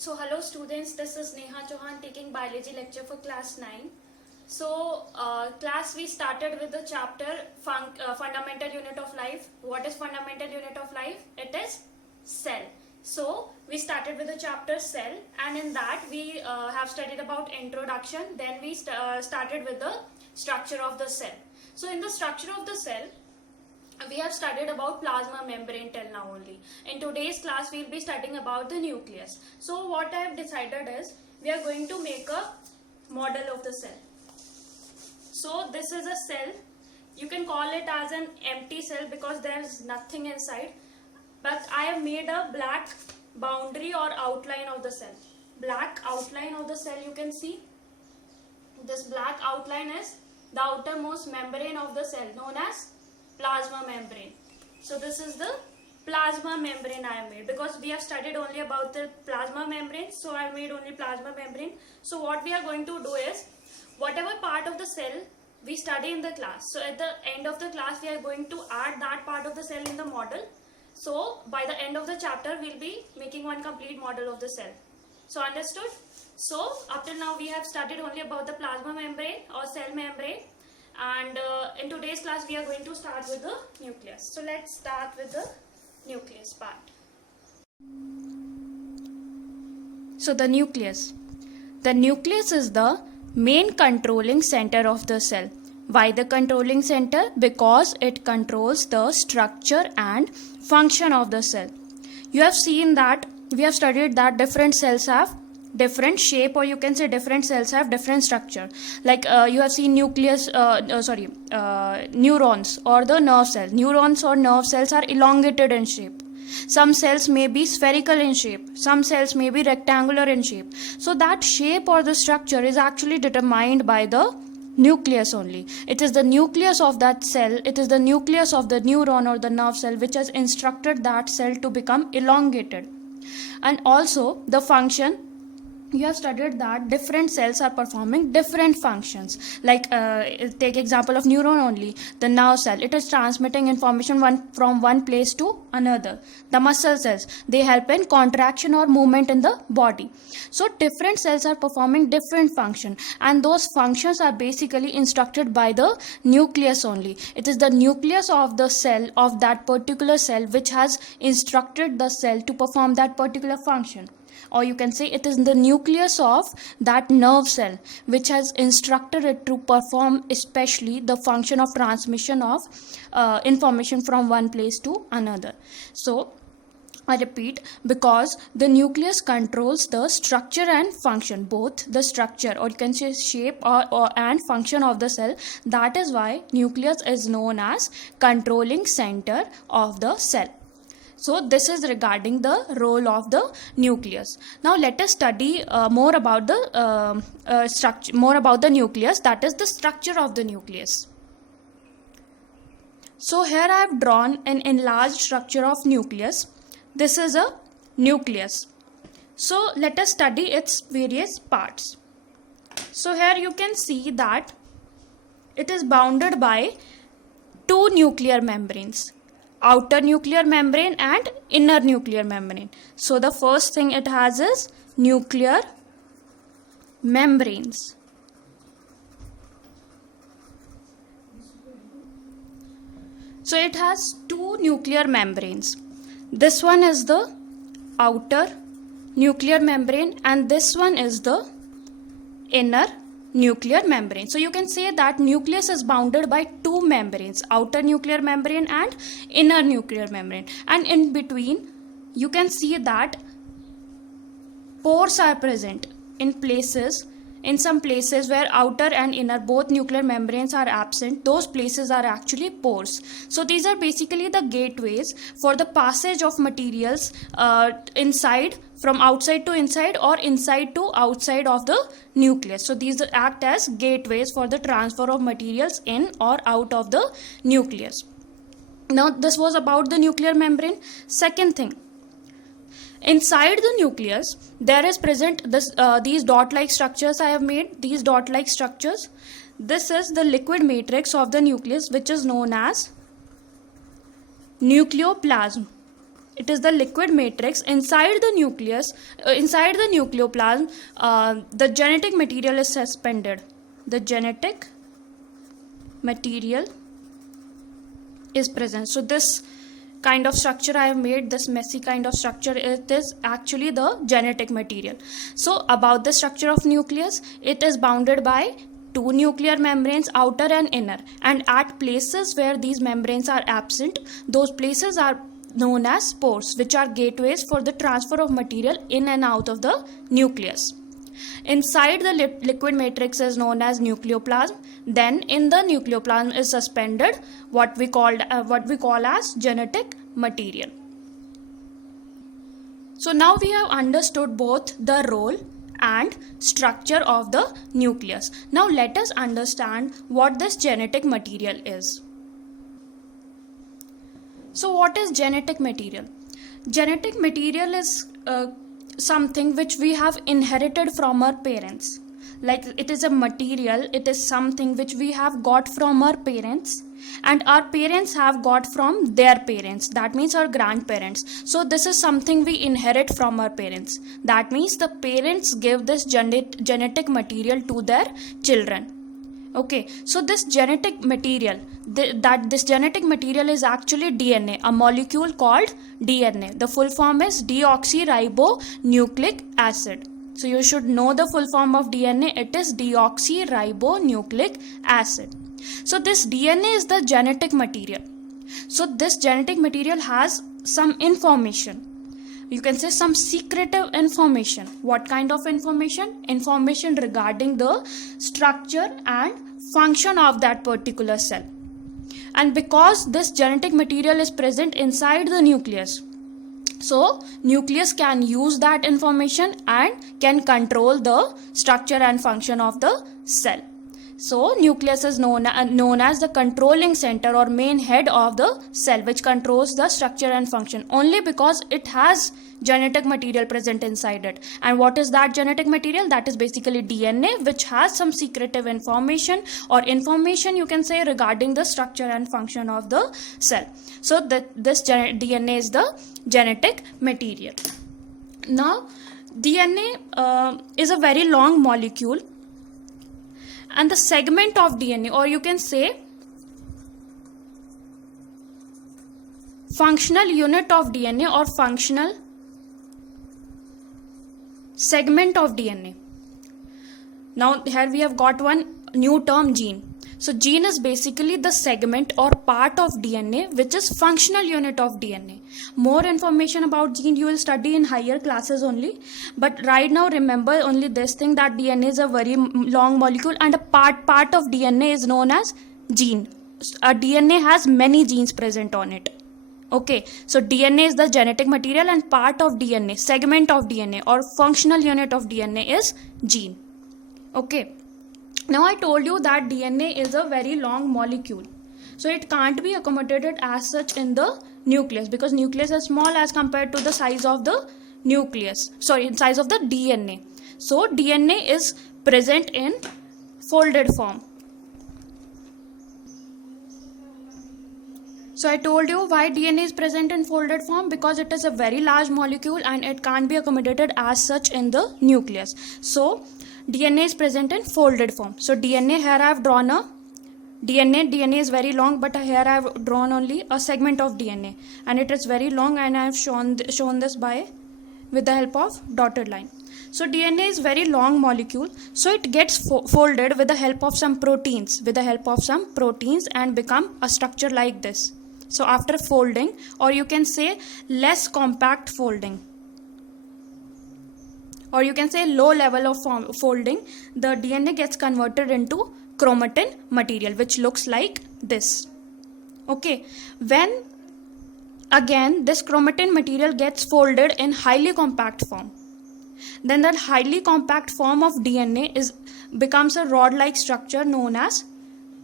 So hello students, this is Neha Chauhan taking biology lecture for class 9. So class we started with the chapter fundamental unit of life. What is fundamental unit of life? It is cell. So we started with the chapter cell, and in that we have studied about introduction. Then we started with the structure of the cell. So in the structure of the cell, we have studied about plasma membrane till now only. In today's class we will be studying about the nucleus. So what I have decided is we are going to make a model of the cell. So this is a cell. You can call it as an empty cell because there is nothing inside, but I have made a black boundary or outline of the cell. Black outline of the cell, you can see this black outline is the outermost membrane of the cell known as plasma membrane. So this is the plasma membrane I have made because we have studied only about the plasma membrane, so I have made only plasma membrane. So what we are going to do is whatever part of the cell we study in the class, so at the end of the class we are going to add that part of the cell in the model. So by the end of the chapter we will be making one complete model of the cell. So understood? So up till now we have studied only about the plasma membrane or cell membrane, and in today's class we are going to start with the nucleus. So let's start with the nucleus part. So the nucleus. The nucleus is the main controlling center of the cell. Why the controlling center? Because it controls the structure and function of the cell. You have seen that we have studied that different cells have different shape, or you can say different cells have different structure. Like you have seen neurons or the nerve cell. Neurons or nerve cells are elongated in shape. Some cells may be spherical in shape, some cells may be rectangular in shape. So that shape or the structure is actually determined by the nucleus only. It is the nucleus of that cell, it is the nucleus of the neuron or the nerve cell which has instructed that cell to become elongated. And also the function, you have studied that different cells are performing different functions. Like take example of neuron only. The nerve cell, it is transmitting information from one place to another. The muscle cells, they help in contraction or movement in the body. So different cells are performing different function, and those functions are basically instructed by the nucleus only. It is the nucleus of the cell, of that particular cell, which has instructed the cell to perform that particular function. Or you can say it is the nucleus of that nerve cell which has instructed it to perform especially the function of transmission of information from one place to another. So I repeat, because the nucleus controls the structure and function, both the structure or you can say shape and function of the cell. That is why nucleus is known as controlling center of the cell. So this is regarding the role of the nucleus. Now let us study more about the structure, more about the nucleus, that is the structure of the nucleus. So here I have drawn an enlarged structure of nucleus. This is a nucleus. So let us study its various parts. So here you can see that it is bounded by two nuclear membranes, outer nuclear membrane and inner nuclear membrane. So the first thing it has is nuclear membranes. So it has two nuclear membranes. This one is the outer nuclear membrane and this one is the inner nuclear membrane. So you can say that nucleus is bounded by two membranes, outer nuclear membrane and inner nuclear membrane, and in between you can see that pores are present in some places where outer and inner both nuclear membranes are absent. Those places are actually pores. So these are basically the gateways for the passage of materials inside, from outside to inside or inside to outside of the nucleus. So these act as gateways for the transfer of materials in or out of the nucleus. Now this was about the nuclear membrane. Second thing, inside the nucleus there is present these dot-like structures I have made, these dot-like structures. This is the liquid matrix of the nucleus which is known as nucleoplasm. it is the liquid matrix inside the nucleus, inside the nucleoplasm. The genetic material is suspended. The genetic material is present. So this kind of structure I have made, this messy kind of structure, it is actually the genetic material. So about the structure of nucleus, it is bounded by two nuclear membranes, outer and inner, and at places where these membranes are absent, those places are known as pores, which are gateways for the transfer of material in and out of the nucleus. Inside the liquid matrix is known as nucleoplasm. Then in the nucleoplasm is suspended what we call as genetic material. So now we have understood both the role and structure of the nucleus. Now let us understand what this genetic material is. So what is genetic material? Genetic material is something which we have inherited from our parents. Like it is a material, it is something which we have got from our parents, and our parents have got from their parents, that means our grandparents. So this is something we inherit from our parents. That means the parents give this genetic material to their children. Okay, so this genetic material, this genetic material is actually DNA, a molecule called DNA. The full form is deoxyribonucleic acid. So you should know the full form of DNA. It is deoxyribonucleic acid. So this DNA is the genetic material. So this genetic material has some information. You can say some secretive information. What kind of information? Information regarding the structure and function of that particular cell. And because this genetic material is present inside the nucleus, so nucleus can use that information and can control the structure and function of the cell. So nucleus is known as the controlling center or main head of the cell, which controls the structure and function only because it has genetic material present inside it. And what is that genetic material? That is basically DNA, which has some secretive information or information, you can say, regarding the structure and function of the cell. So this DNA is the genetic material. Now DNA is a very long molecule, and the segment of DNA, or you can say functional unit of DNA or functional segment of DNA. Now here we have got one new term, gene. So gene is basically the segment or part of DNA which is functional unit of DNA. More information about gene you will study in higher classes only. But right now remember only this thing, that DNA is a very long molecule and a part of DNA is known as gene. A DNA has many genes present on it. Okay, so DNA is the genetic material and part of DNA, segment of DNA or functional unit of DNA is gene. Okay. Now I told you that DNA is a very long molecule. So it can't be accommodated as such in the nucleus because nucleus is small as compared to the size of the nucleus. Size of the DNA. So DNA is present in folded form. So I told you why DNA is present in folded form, because it is a very large molecule and it can't be accommodated as such in the nucleus. So DNA is present in folded form. So DNA, here I have drawn a DNA is very long, but here I have drawn only a segment of DNA and it is very long, and I have shown this with the help of dotted line. So DNA is very long molecule, so it gets folded with the help of some proteins, and become a structure like this. So after folding, or you can say less compact folding, or you can say low level of folding, the DNA gets converted into chromatin material, which looks like this. Okay, when again this chromatin material gets folded in highly compact form, then that highly compact form of DNA becomes a rod-like structure known as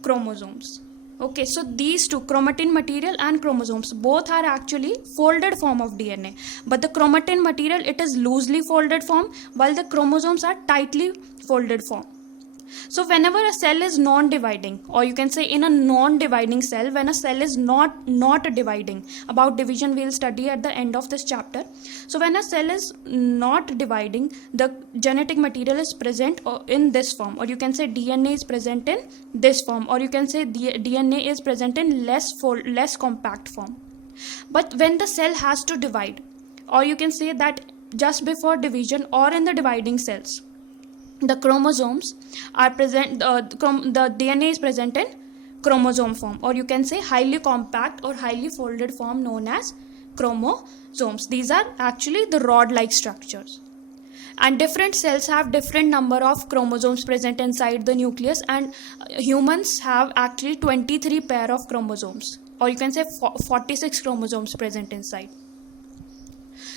chromosomes. Okay, so these two, chromatin material and chromosomes, both are actually folded form of DNA. But the chromatin material, it is loosely folded form, while the chromosomes are tightly folded form. So whenever a cell is non-dividing, or you can say in a non-dividing cell, when a cell is not dividing, about division we'll study at the end of this chapter. So when a cell is not dividing, the genetic material is present in this form, or you can say DNA is present in this form, or you can say DNA is present in less compact form. But when the cell has to divide, or you can say that just before division or in the dividing cells, the chromosomes are present, the DNA is present in chromosome form, or you can say highly compact or highly folded form known as chromosomes. These are actually the rod-like structures. And different cells have different number of chromosomes present inside the nucleus, and humans have actually 23 pair of chromosomes, or you can say 46 chromosomes present inside.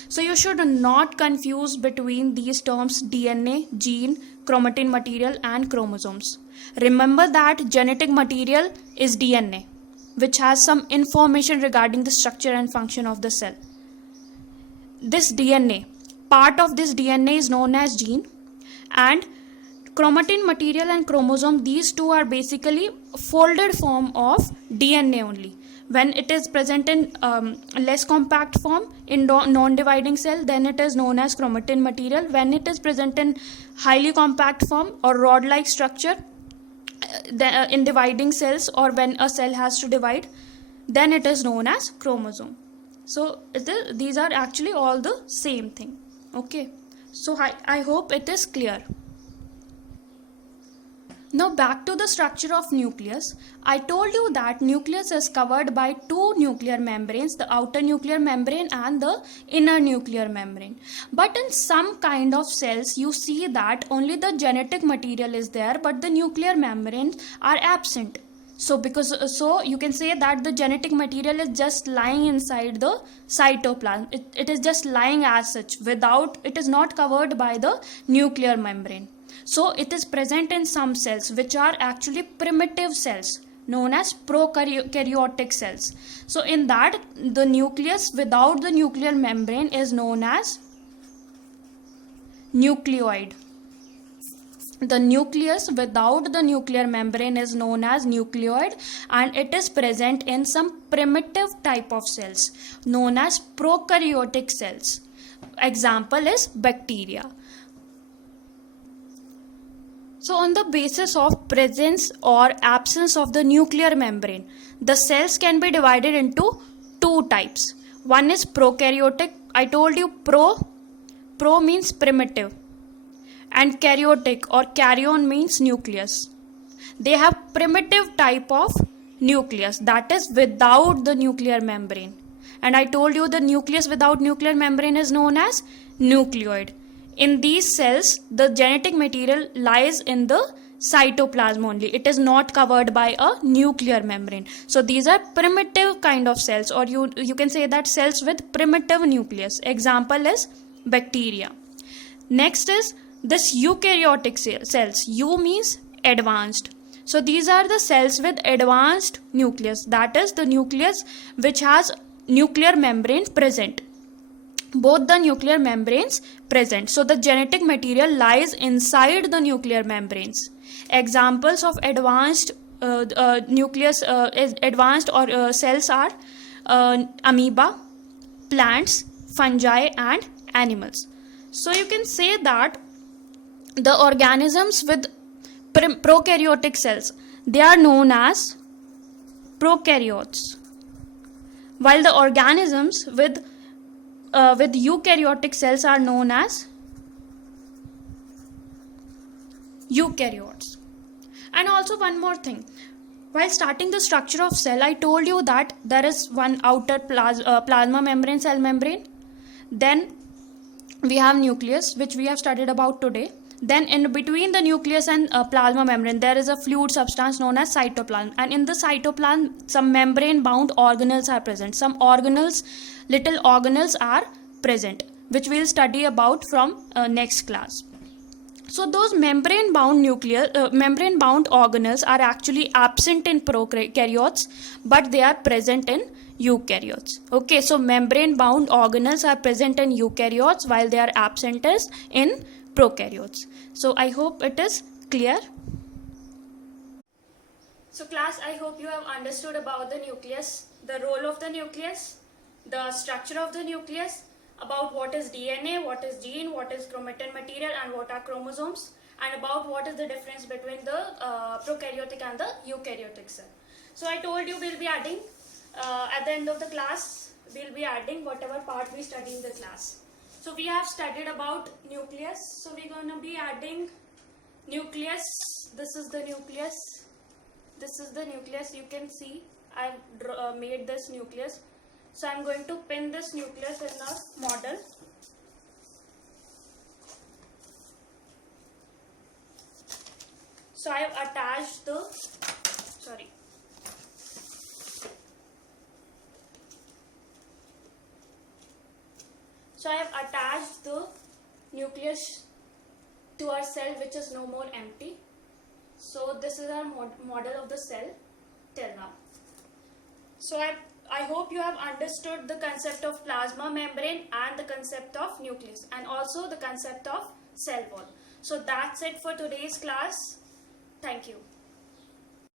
So you should not confuse between these terms DNA, gene, chromatin material and chromosomes. Remember that genetic material is DNA, which has some information regarding the structure and function of the cell. This DNA, part of this DNA is known as gene, and chromatin material and chromosome, these two are basically folded form of DNA only. When it is present in less compact form in non-dividing cell, then it is known as chromatin material. When it is present in highly compact form or rod-like structure in dividing cells, or when a cell has to divide, then it is known as chromosome. So these are actually all the same thing. Okay, so I hope it is clear. Now back to the structure of nucleus. I told you that nucleus is covered by two nuclear membranes, the outer nuclear membrane and the inner nuclear membrane. But in some kind of cells, you see that only the genetic material is there, but the nuclear membranes are absent. So you can say that the genetic material is just lying inside the cytoplasm. It is just lying as such, it is not covered by the nuclear membrane. So it is present in some cells which are actually primitive cells known as prokaryotic cells. So in that, the nucleus without the nuclear membrane is known as nucleoid. The nucleus without the nuclear membrane is known as nucleoid, and it is present in some primitive type of cells known as prokaryotic cells. Example is bacteria. So on the basis of presence or absence of the nuclear membrane, the cells can be divided into two types. One is prokaryotic. I told you pro means primitive, and karyotic or karyon means nucleus. They have primitive type of nucleus, that is without the nuclear membrane. And I told you the nucleus without nuclear membrane is known as nucleoid. In these cells, the genetic material lies in the cytoplasm only. It is not covered by a nuclear membrane. So these are primitive kind of cells, or you can say that cells with primitive nucleus. Example is bacteria. Next is this eukaryotic cells. Eu means advanced. So these are the cells with advanced nucleus. That is the nucleus which has nuclear membrane present. Both the nuclear membranes present. So the genetic material lies inside the nuclear membranes. Examples of advanced cells are amoeba, plants, fungi and animals. So you can say that the organisms with prokaryotic cells, they are known as prokaryotes, while the organisms with eukaryotic cells are known as eukaryotes. And also one more thing, while starting the structure of cell, I told you that there is one outer plasma membrane, cell membrane, then we have nucleus, which we have studied about today. Then in between the nucleus and plasma membrane, there is a fluid substance known as cytoplasm, and in the cytoplasm some membrane bound organelles are present. Some organelles, little organelles are present, which we will study about from next class. So those membrane bound organelles are actually absent in prokaryotes, but they are present in eukaryotes. Okay, so membrane bound organelles are present in eukaryotes while they are absent in prokaryotes. So I hope it is clear. So class, I hope you have understood about the nucleus, the role of the nucleus, the structure of the nucleus, about what is DNA, what is gene, what is chromatin material, and what are chromosomes, and about what is the difference between the prokaryotic and the eukaryotic cell. So I told you we'll be adding at the end of the class, we'll be adding whatever part we study in the class. So we have studied about nucleus, so we're going to be adding nucleus. This is the nucleus. This is the nucleus. You can see I've made this nucleus. So I'm going to pin this nucleus in a model. So I have attached the, So I have attached the nucleus to our cell, which is no more empty. So this is our model of the cell till now. So I hope you have understood the concept of plasma membrane and the concept of nucleus, and also the concept of cell wall. So that's it for today's class. Thank you.